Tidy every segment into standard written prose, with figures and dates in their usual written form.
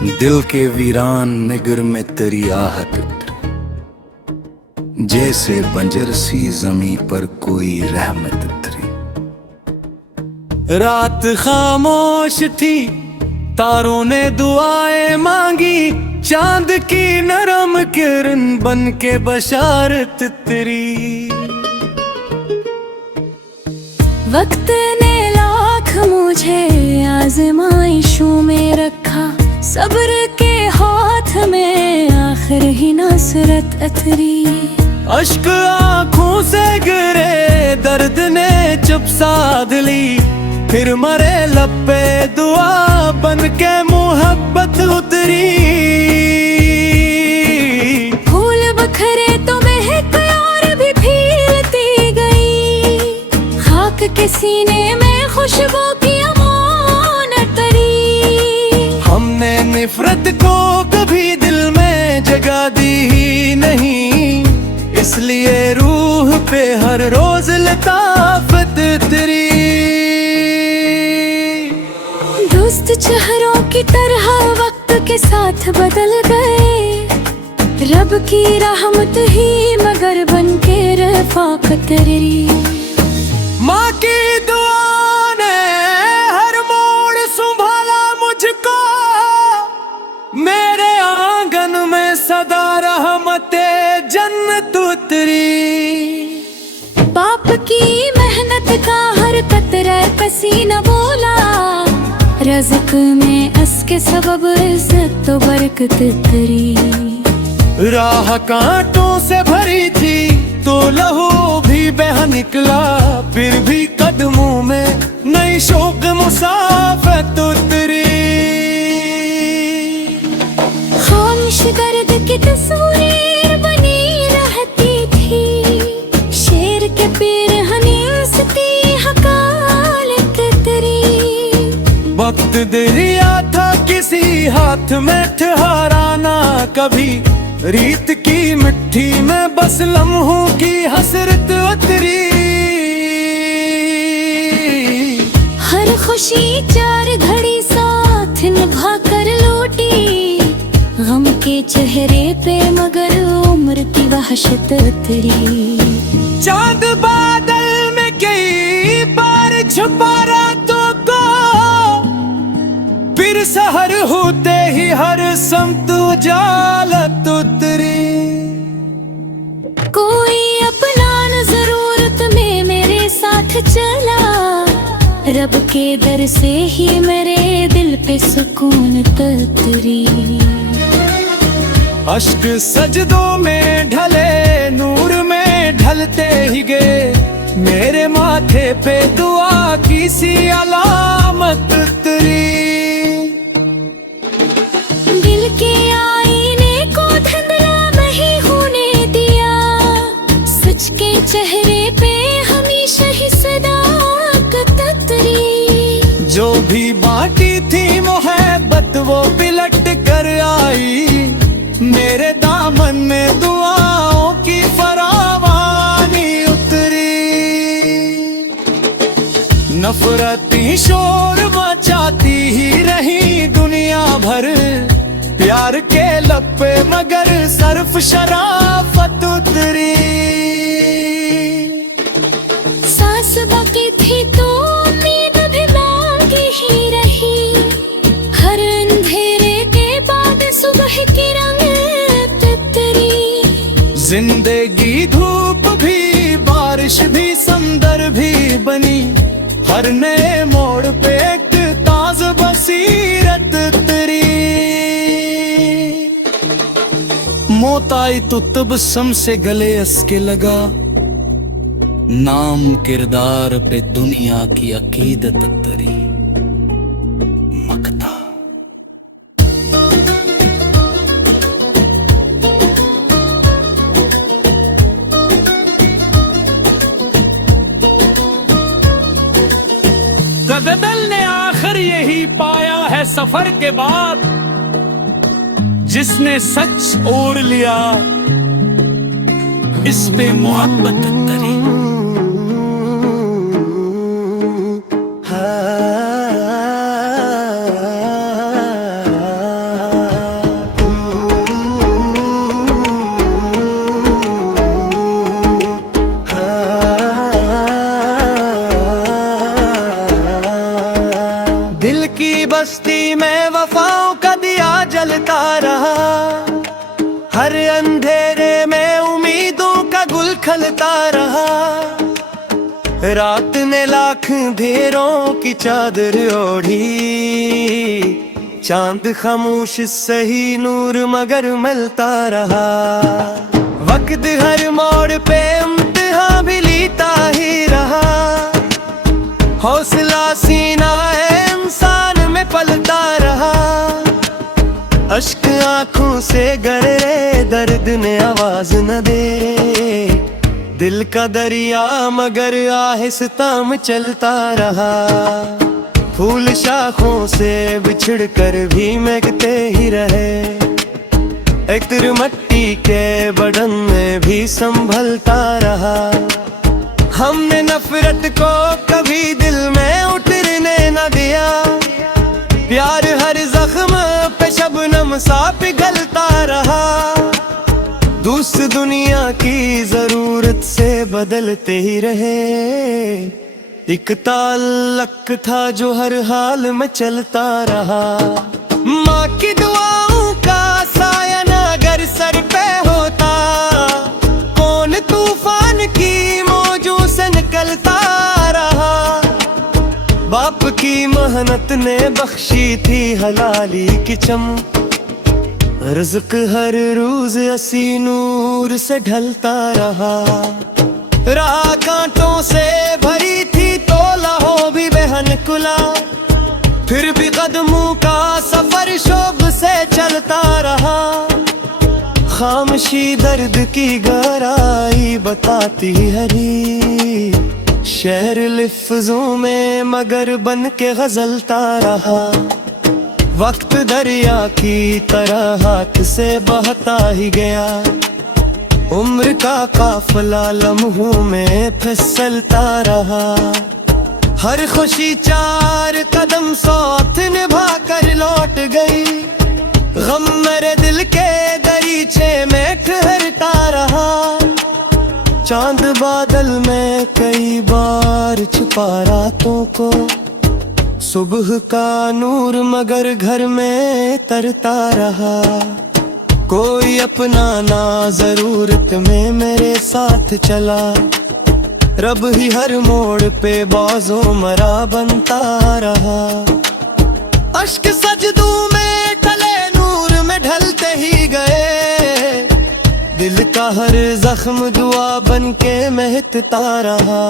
दिल के वीरान निगर में तेरी आहट उतरी, जैसे बंजर सी जमी पर कोई रहमत उतरी। रात खामोश थी, तारों ने दुआएं मांगी, चांद की नरम किरण बन के बशारत तेरी। वक्त ने लाख मुझे आजमाइशों में रखा, सब्र के हाथ में आखिर ही नसरत अतरी। अश्क आंखों से गिरे, दर्द ने चुप साध ली, फिर मरे लब पे दुआ बन के मोहब्बत उतरी। फूल बखरे तो महक और भी फीलती गई, खाक के सीने में खुशबू की अमानत तरी। हमने नफरत को कभी दिल में जगह दी ही नहीं, इसलिए रूह पे हर रोज लताफत तेरी। दोस्त चेहरों की तरह वक्त के साथ बदल गए, रब की रहमत ही मगर बन के रफ़ाक़त तेरी। माँ की दुआ ने हर मोड़ संभाला मुझको, मेरे आंगन में सदा रहमते जन्नत उतरी। बाप की मेहनत का हर कतरा पसीना बोला, रज़्क़ में अस के सबब इज़्ज़त तो बरकत तेरी। राह कांटों से भरी थी तो लहू भी बह निकला, फिर भी कदमों में नई शौक मुसाफत उतरी। खामोश दर्द की तस्वीर बनी रहती थी, शेर के पीर हनीसती हकालत तेरी। वक्त दरिया था किसी हाथ में ठहराना, कभी रीत की मिट्टी में बस लम्हों की हसरत उतरी। हर खुशी चार घड़ी साथ निभा कर लौटी, गम के चेहरे पे मगर उम्र की वहशत तेरी। चांद बादल में कई बार छुपा रातों को, फिर सहर होते ही हर समत उजालत उतरी। कोई अपना न जरूरत में मेरे साथ चला, रब के दर से ही मेरे दिल पे सुकून उतरी। अश्क सजदों में ढले, नूर में ढलते ही गए, मेरे माथे पे दुआ की सी अलामत उतरी। दिल के आईने को धुंधला नहीं होने दिया, सच के चेहरे पे हमेशा ही सदाकत उतरी। जो भी बांटी थी मोहब्बत वो पिलट कर आई, मेरे दामन में दुआओं की फरावानी उतरी। नफरती शोर मचाती ही रही दुनिया भर, प्यार के लब पे मगर सर्फ शराफत उतरी। सांस बाकी थी तो उम्मीद भी बाकी ही रही, हर अंधेरे के बाद सुबह की रंगत उतरी। जिंदगी धूप भी बारिश भी समंदर भी बनी, हर नए मोड़ पे एक ताज़ बसीरत तेरी। मौत आई तो तबस्सुम से गले हंस के लगा, नाम किरदार पे दुनिया की अकीदत तेरी। मकता गदल ने आखिर यही पाया है सफर के बाद, जिसने सच ओढ़ लिया इस पे मोहब्बत तरी। बस्ती में वफाओं का दिया जलता रहा, हर अंधेरे में उम्मीदों का गुल खिलता रहा। रात ने लाख अंधेरों की चादर ओढ़ी, चांद खामोश सही नूर मगर मिलता रहा। वक्त हर मोड़ पे इम्तिहान भी लेता ही रहा, हौसला सीना है इंसान में पलता रहा। अश्क आंखों से गरे दर्द ने आवाज न दे, दिल का दरिया मगर आहिस्ता में चलता रहा। फूल शाखों से बिछड़ कर भी महकते ही रहे, इत्र मट्टी के बदन में भी संभलता रहा। हमने नफरत को कभी दिल में उतरने न दिया, प्यार हर जख्म पे शबनम सा पिघलता रहा। दोस्त दुनिया की जरूरत से बदलते ही रहे, एक ताल्लुक था जो हर हाल में चलता रहा। माँ की दुआओं का साया न अगर सर पे होता, कौन तूफान की मौजों से निकलता रहा। बाप की मेहनत ने बख्शी थी हलाली की चम, रिज़्क़ हर रोज असी नूर से ढलता रहा। राह कांटों से भरी थी तो लहो भी बहन कुला, फिर भी कदमों का सफर शौक से चलता रहा। खामोशी दर्द की गहराई बताती हरी, शहर लफ्ज़ों में मगर बन के गजलता रहा। वक्त दरिया की तरह हाथ से बहता ही गया, उम्र का काफिला लम्हों में फिसलता रहा। हर खुशी चार कदम साथ निभा कर लौट गई, गम मेरे दिल के दरीचे में ठहरता रहा। चांद बादल में कई बार छुपा रातों को, सुबह का नूर मगर घर में तरता रहा। कोई अपना ना जरूरत में मेरे साथ चला, रब ही हर मोड़ पे बाजों मरा बनता रहा। अश्क सजदों में ढले नूर में ढलते ही गए, दिल का हर जख्म दुआ बन के महकता रहा।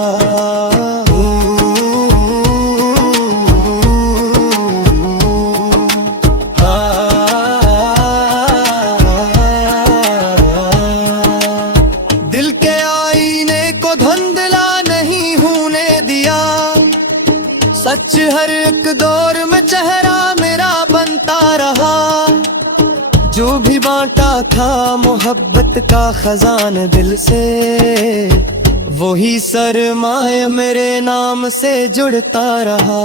सच हर एक दौर में चेहरा मेरा बनता रहा, जो भी बांटा था मोहब्बत का खजान दिल से, वही सरमाए मेरे नाम से जुड़ता रहा।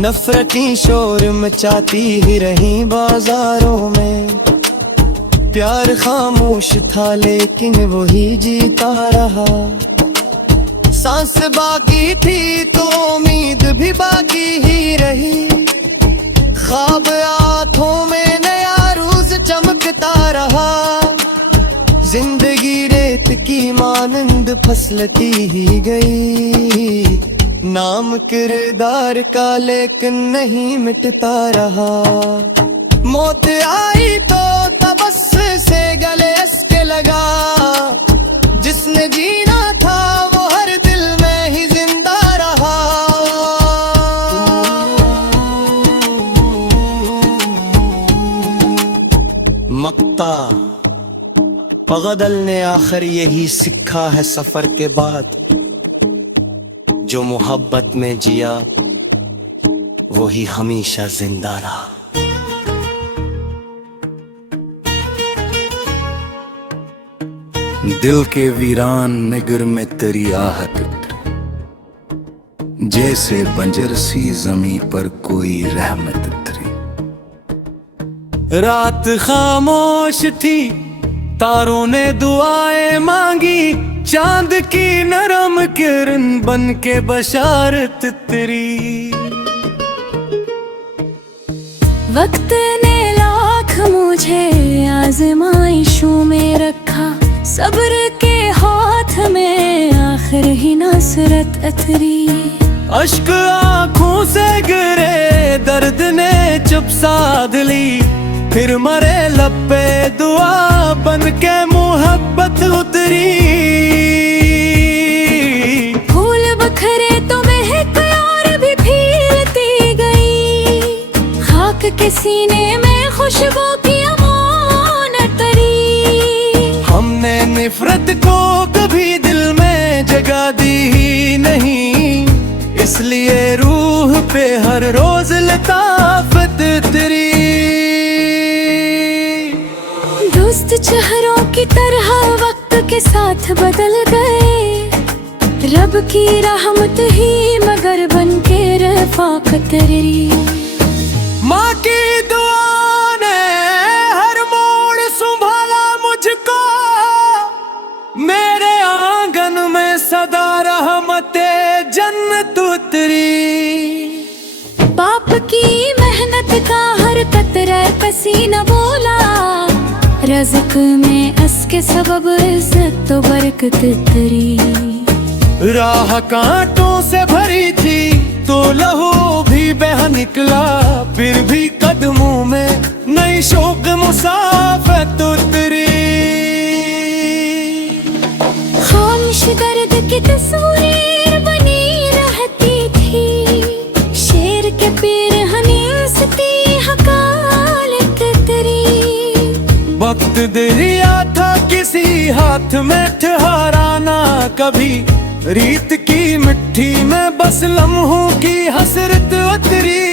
नफरती शोर मचाती ही रही बाजारों में, प्यार खामोश था लेकिन वही जीता रहा। सांस बाकी थी तो उम्मीद भी बाकी ही रही, ख्वाब आँखों में नया रोज चमकता रहा। जिंदगी रेत की मानंद फसलती ही गई, नाम किरदार का लेकिन नहीं मिटता रहा। मौत आई तो तबस्सुम से गले के लगा, जिसने जीना था वो हर दिल में ही जिंदा रहा। मक्ता पगदल ने आखिर यही सीखा है सफर के बाद, जो मोहब्बत में जिया वही हमेशा जिंदा रहा। दिल के वीरान निगर में तेरी आहट उतरी, जैसे बंजर सी जमी पर कोई रहमत उतरी। रात खामोश थी, तारों ने दुआएं मांगी, चांद की नरम किरण बन के बशारत तेरी। वक्त ने लाख मुझे आजमाइशों में रखा, सब्र के हाथ में आखिर ही नसरत अतरी। अश्क आंखों से गिरे, दर्द ने चुप साध ली, फिर मरे लब पे दुआ बन के मोहब्बत उतरी। फूल बखरे तो महक और भी फीलती गई, खाक के सीने में खुशबू की अमानत तरी। हमने नफरत को कभी दिल में जगह दी ही नहीं, इसलिए रूह पे हर रोज लताफत तेरी। दोस्त चेहरों की तरह वक्त के साथ बदल गए, रब की रहमत ही मगर बन के रफ़ाक़त तेरी। माँ की दुआ ने हर मोड़ संभाला मुझको, मेरे आंगन में सदा रहमते जन्नत उतरी। बाप की मेहनत का हर कतरा पसीना बोला, रज़्क़ में असके सबब इज़्ज़त तो बरकत तेरी। राह कांटों से भरी थी तो लहू भी बह निकला, फिर भी कदमों में नई शौक मुसाफत उतरी। खामोश दर्द की तस्वीर बनी रहती थी, शेर के पीर हनीसती हकालत तेरी। वक्त दरिया था किसी हाथ में ठहराना कभी, रीत की मिट्टी में बस लम्हों की हसरत उतरी।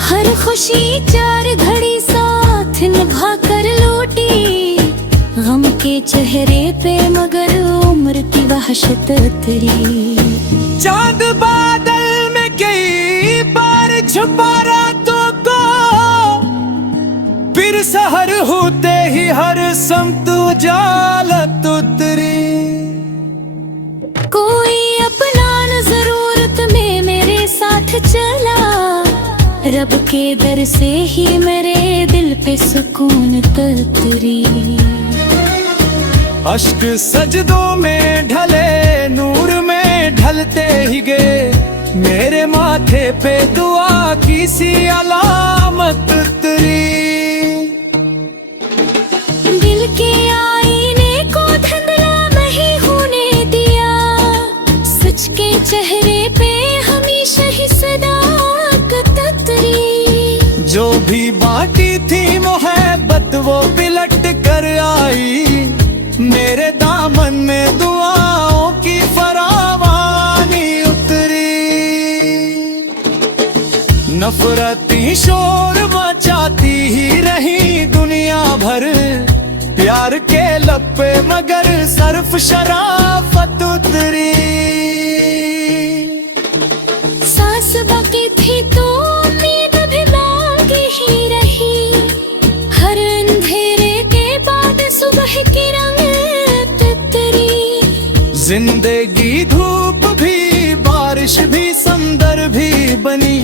हर खुशी चार घड़ी साथ निभा कर लौटी, गम के चेहरे पे मगर उम्र की वहशत उतरी। चांद बादल में कई बार छुपा रातों को, फिर सहर होते ही हर समत उजालत उतरी। कोई अपना न जरूरत में मेरे साथ चला, रब के दर से ही मेरे दिल पे सुकून उतरी। अश्क सजदों में ढले, नूर में ढलते ही गए, मेरे माथे पे दुआ की सी अलामत उतरी। दिल के आईने को धुंधला नहीं होने दिया, सच के चेहरे पे हमेशा ही सदाकत उतरी। जो भी बाकी थी मोहब्बत वो पिलट कर आई, मेरे दामन में दुआओं की फरावानी उतरी। नफरती शोर मचाती ही रही दुनिया भर, प्यार के लब पे मगर सर्फ शराफत उतरी। सांस बाकी थी तो उम्मीद भी बाकी ही रही, हर अंधेरे के बाद सुबह की रंगत उतरी। जिंदगी धूप भी बारिश भी समंदर भी बनी,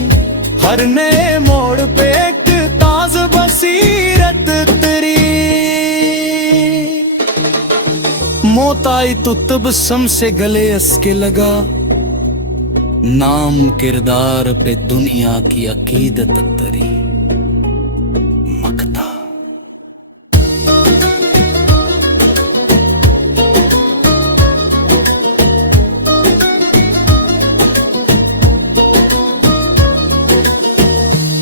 हर नए मोड़ पे एक ताज बसीरत तेरी। मौत आई तो तबस्सुम से गले असके लगा, नाम किरदार पे दुनिया की अकीदत तरी। मकता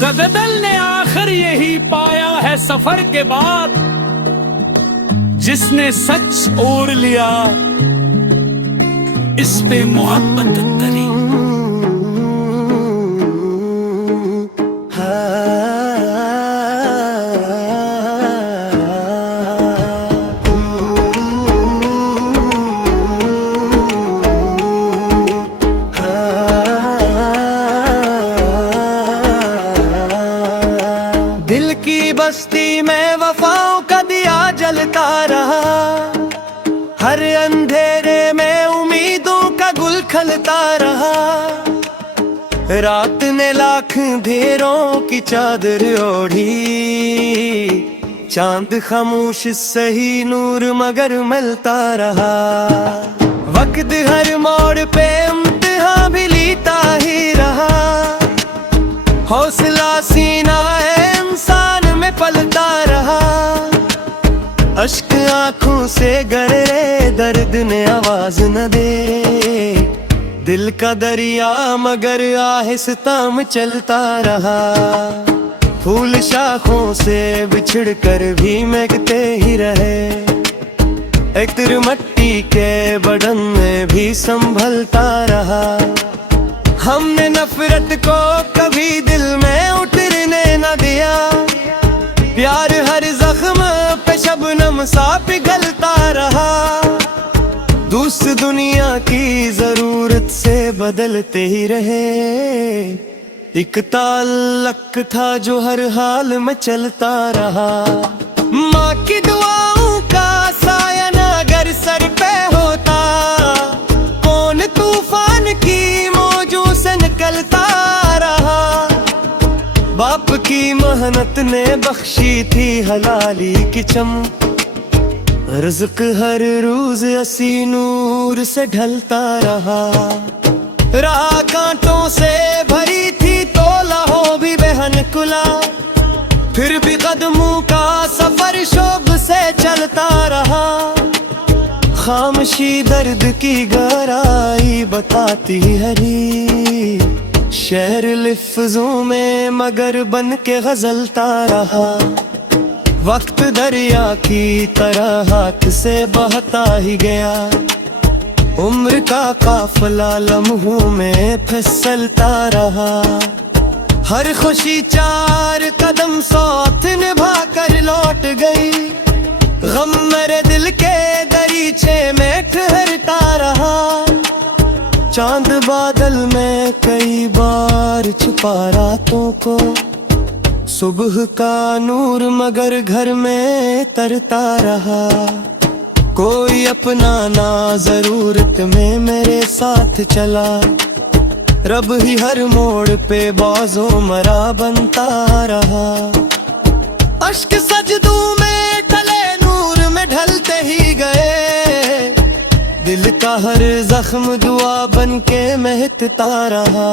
गदल ने आखिर यही पाया है सफर के बाद, जिसने सच ओढ़ लिया इस पे मोहब्बत तरी। दिल की बस्ती में वफाओं का दिया जलता रहा, हर अंधेरे में उम्मीदों का गुल खिलता रहा। रात ने लाख अंधेरों की चादर ओढ़ी, चांद खामोश सही नूर मगर मिलता रहा। वक्त हर मोड़ पे इम्तिहान भी लेता ही रहा, हौसला सीना है इंसान में पलता रहा। अश्क आंखों से गरे दर्द ने आवाज न दे, दिल का दरिया मगर आहिस्ता में चलता रहा। फूल शाखों से बिछड़ कर भी महकते ही रहे, इत्र मट्टी के बदन में भी संभलता रहा। हमने नफरत को कभी दिल में उतरने न दिया, प्यार हर जख्म पे शबनम सा पिघलता रहा। दोस्त दुनिया की जरूरत से बदलते ही रहे, एक ताल्लुक था जो हर हाल में चलता रहा। माँ की दुआओं का साया न अगर सर पे होता, कौन तूफान की मौजों से निकलता रहा। बाप की मेहनत ने बख्शी थी हलाली की चमक, रिज़्क हर रोज असी नूर से ढलता रहा। राह कांटों से भरी थी तो लहो भी बहन कुला, फिर भी कदमों का सफर शौक से चलता रहा। खामोशी दर्द की गहराई बताती हरी, शहर लफ्जों में मगर बन के गजलता रहा। वक्त दरिया की तरह हाथ से बहता ही गया, उम्र का काफिला लम्हों में फिसलता रहा। हर खुशी चार कदम साथ निभा कर लौट गई, गम मेरे दिल के दरीचे में ठहरता रहा। चांद बादल में कई बार छुपा रातों को, सुबह का नूर मगर घर में तरता रहा। कोई अपना ना जरूरत में मेरे साथ चला, रब ही हर मोड़ पे बाजो मरा बनता रहा। अश्क सजदों में ढले नूर में ढलते ही गए, दिल का हर जख्म दुआ बन के महकता रहा।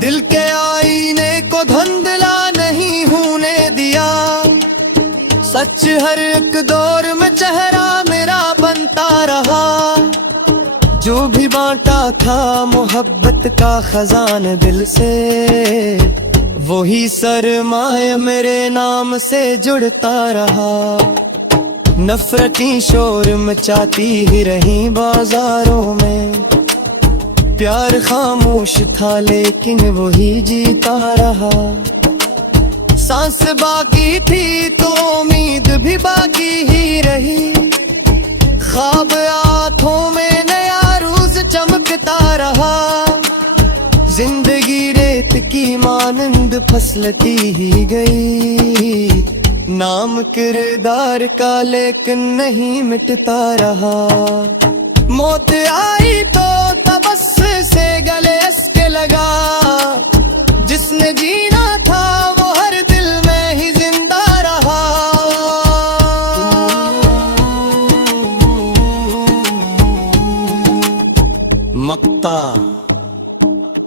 दिल के आईने को धुंधला नहीं होने दिया, सच हर एक दौर में चेहरा मेरा बनता रहा। जो भी बांटा था मोहब्बत का खजान दिल से, वही सरमाए मेरे नाम से जुड़ता रहा। नफरती शोर मचाती ही रही बाजारों में, प्यार खामोश था लेकिन वही जीता रहा। सांस बाकी थी तो उम्मीद भी बाकी ही रही, ख्वाब आंखों में नया रोज चमकता रहा। जिंदगी रेत की मानंद फसलती ही गई, नाम किरदार का लेकिन नहीं मिटता रहा। मौत आई तो तबस से गले के लगा, जिसने जीना था वो हर दिल में ही जिंदा रहा। मक्ता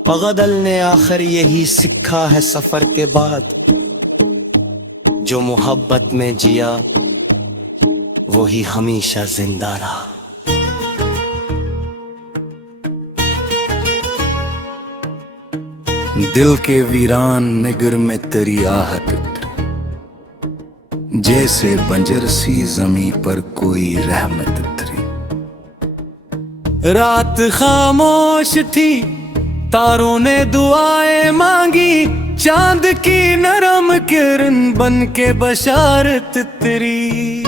पगदल ने आखिर यही सीखा है सफर के बाद, जो मोहब्बत में जिया वही हमेशा जिंदा रहा। दिल के वीरान निगर में तेरी आहट उतरी, जैसे बंजर सी जमी पर कोई रहमत उतरी। रात खामोश थी, तारों ने दुआएं मांगी, चांद की नरम किरण बन के बशारत तेरी।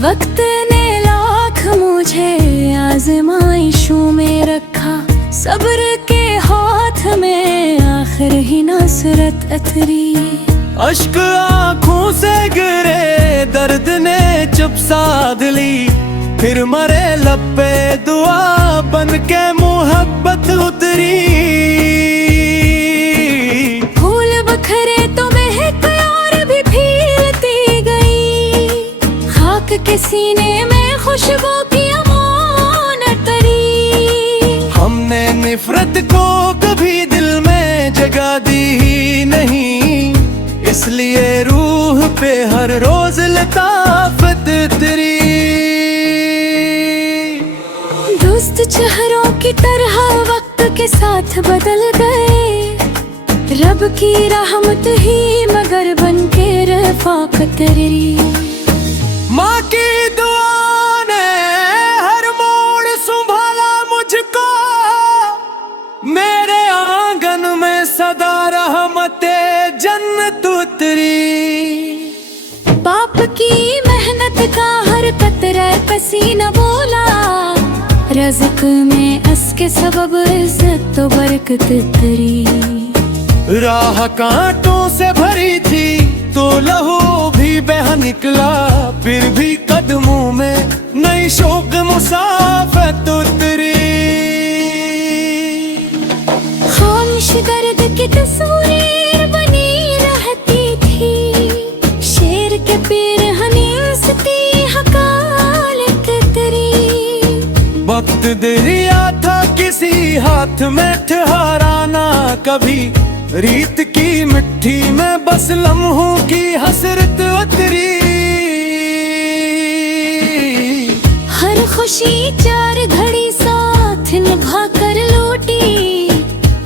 वक्त ने लाख मुझे आजमाइशों में रखा, सब्र के हाथ में आखिर ही ना हसरत अथरी। अश्क आंखों से गिरे, दर्द ने चुप साध ली, फिर मरे लब पे दुआ बन के मोहब्बत उतरी। फूल बखरे तो महक और भी फीलती गई, खाक के सीने में खुशबू की अमानत तरी। हमने नफरत को कभी दिल में जगह दी ही नहीं, इसलिए रूह पे हर रोज लताफत तेरी। दोस्त चेहरों की तरह वक्त के साथ बदल गए, रब की रहमत ही मगर बन के रफ़ाक़त तेरी। माँ की दुआ ने हर मोड़ संभाला मुझको, मेरे आंगन में सदा रहमते जन्नत उतरी। बाप की मेहनत का हर कतरा पसीना बोला, रज़्क में असके सबब इज्जत तो बरकत तेरी। राह कांटों से भरी थी तो लहू भी बह निकला, फिर भी कदमों में नई शौक मुसाफत उतरी। खामोश दर्द की तस्वीर बनी रहती थी, शेर के पीर हनीसती हकालत तेरी। वक्त दरिया था किसी हाथ में ठहराना, कभी रीत की मिट्टी में बस लम्हों की हसरत उतरी। हर खुशी चार घड़ी साथ निभा कर लौटी,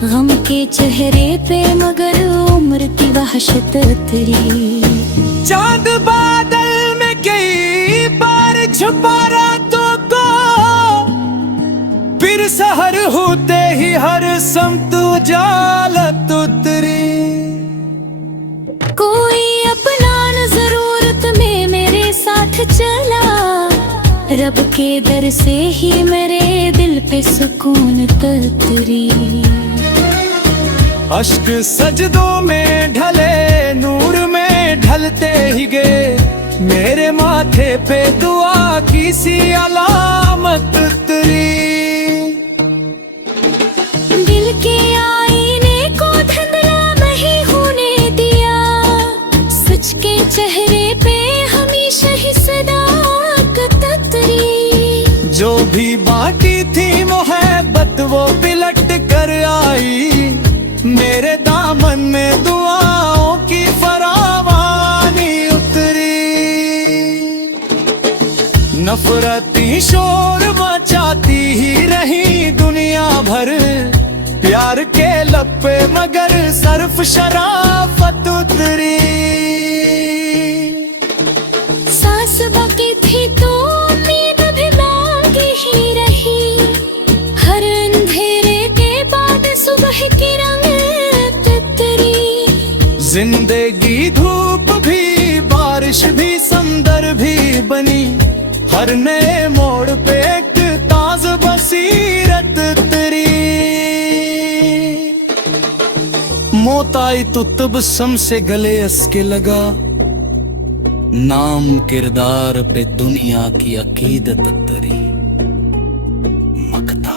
गम के चेहरे पे मगर उम्र की वहशत उतरी। चांद बादल में कई बार छुपा रातों को, फिर सहर होते ही हर समत उजालत उतरी। कोई अपना न जरूरत में मेरे साथ चला, रब के दर से ही मेरे दिल पे सुकून उतरी। अश्क सजदों में ढले, नूर में ढलते ही गए, मेरे माथे पे दुआ की सी अलामत उतरी। दिल के आईने को धुंधला नहीं होने दिया, सच के चेहरे पे हमेशा ही सदाकत उतरी। जो भी बाटी थी मोहब्बत वो पिलट कर आई, मेरे दामन में दुआओं की फरावानी उतरी। नफरती शोर मचाती ही रही दुनिया भर, प्यार के लब पे मगर सर्फ शराफत उतरी। सांस बाकी थी तो उम्मीद भी बाकी ही रही, हर अंधेरे के बाद सुबह की रंगत उतरी। जिंदगी धूप भी बारिश भी समंदर भी बनी, हर नए मोड़ पे एक ताज बसीरत तेरी। मौत आई तो तबस्सुम से गले असके लगा, नाम किरदार पे दुनिया की अकीदत तरी। मकता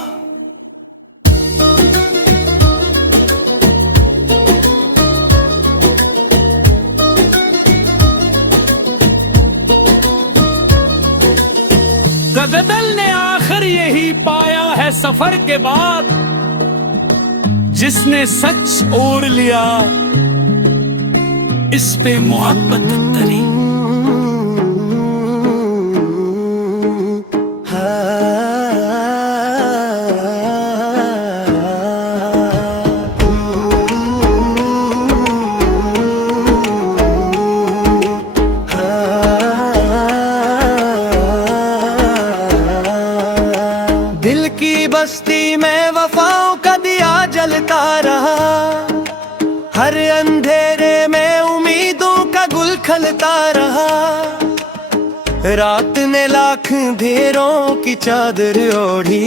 गजल ने आखिर यही पाया है सफर के बाद, जिसने सच ओढ़ लिया इस पे मोहब्बत तरी। दिल की बस्ती में वफाओं का दिया जलता रहा, हर अंधेरे में उम्मीदों का गुल खिलता रहा। रात ने लाख अंधेरों की चादर ओढ़ी,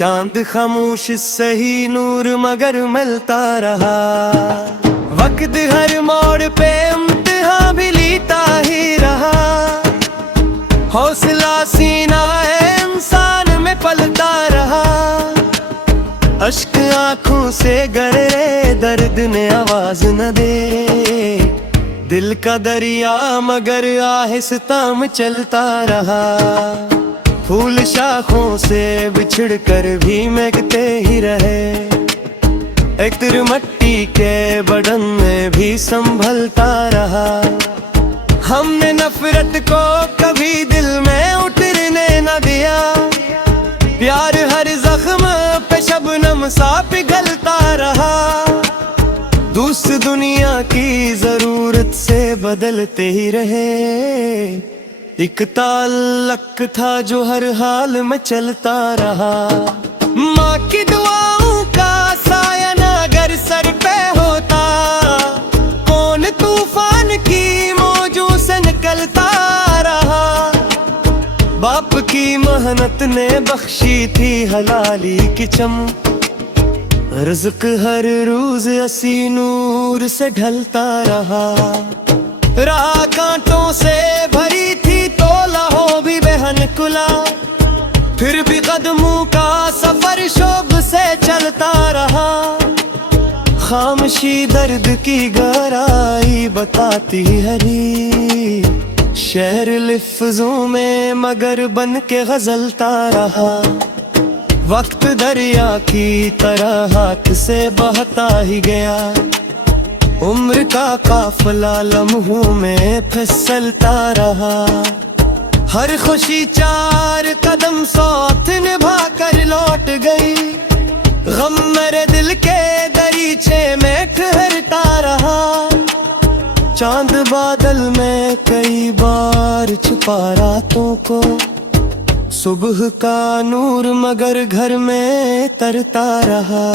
चांद खामोश सही नूर मगर मिलता रहा। वक्त हर मोड़ पे इम्तिहान भी लेता ही रहा। हौसला सीना है इंसान में पलता रहा। अश्क आंखों से गरे दर्द ने आवाज न दे। दिल का दरिया मगर आहिस्ता में चलता रहा। फूल शाखों से बिछड़ कर भी महकते ही रहे। एक तिर मट्टी के बदन में भी संभलता रहा। हमने नफरत को कभी दिल में उतरने न दिया। प्यार हर जख्म पे शबनम सा पिघलता रहा। दोस्त दुनिया की जरूरत से बदलते ही रहे। एक ताल्लुक था जो हर हाल में चलता रहा। माँ की दुआओं का साया ना अगर सर पे होता, कौन तूफान की मौजों से निकलता रहा। बाप की मेहनत ने बख्शी थी हलाली की चम। रिज़्क हर रोज असी नूर से ढलता रहा। राह कांटों से भरी थी तो लहो भी बहन कुला। फिर भी कदमों का सफर शौक से चलता रहा। खामोशी दर्द की गहराई बताती हरी। शहर लफ्जों में मगर बन के गजलता रहा। वक्त दरिया की तरह हाथ से बहता ही गया। उम्र का काफिला लम्हों में फिसलता रहा। हर खुशी चार कदम साथ निभा कर लौट गई। गम मेरे दिल के दरीचे में ठहरता रहा। चांद बादल में कई बार छुपा रातों को। सुबह का नूर मगर घर में तरता रहा।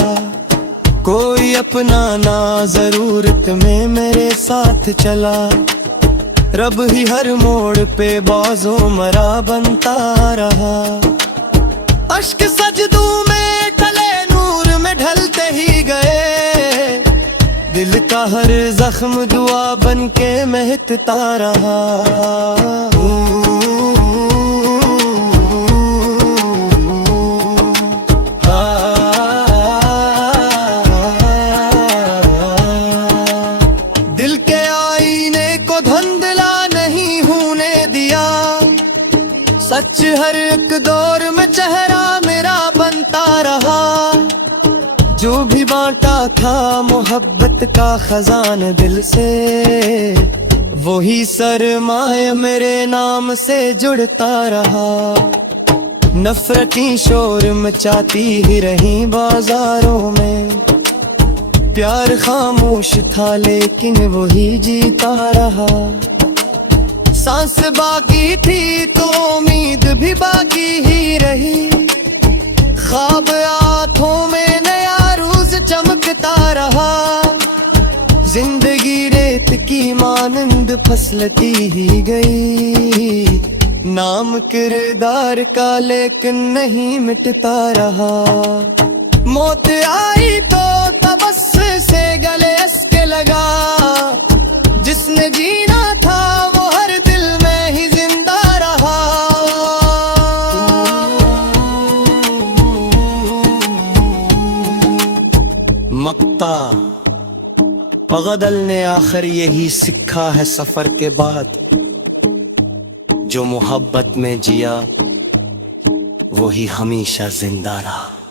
कोई अपना ना जरूरत में मेरे साथ चला। रब ही हर मोड़ पे बाजों मरा बनता रहा। अश्क सजदों में टले नूर में ढलते ही गए। दिल का हर जख्म दुआ बन के महकता रहा। सच हर एक दौर में चेहरा मेरा बनता रहा। जो भी बांटा था मोहब्बत का खजान दिल से, वही सरमाए मेरे नाम से जुड़ता रहा। नफरती शोर मचाती ही रही बाजारों में। प्यार खामोश था लेकिन वही जीता रहा। सांस बाकी थी तो उम्मीद भी बाकी ही रही। ख्वाब आँखों में नया रोज चमकता रहा। जिंदगी रेत की मानंद फसलती ही गई। नाम किरदार का लेकिन नहीं मिटता रहा। मौत आई तो तबस्सुम से गले के लगा। जिसने जीना था वो हर दिल में ही जिंदा रहा। मक्ता पगदल ने आखिर यही सीखा है सफर के बाद। जो मोहब्बत में जिया वही हमेशा जिंदा रहा।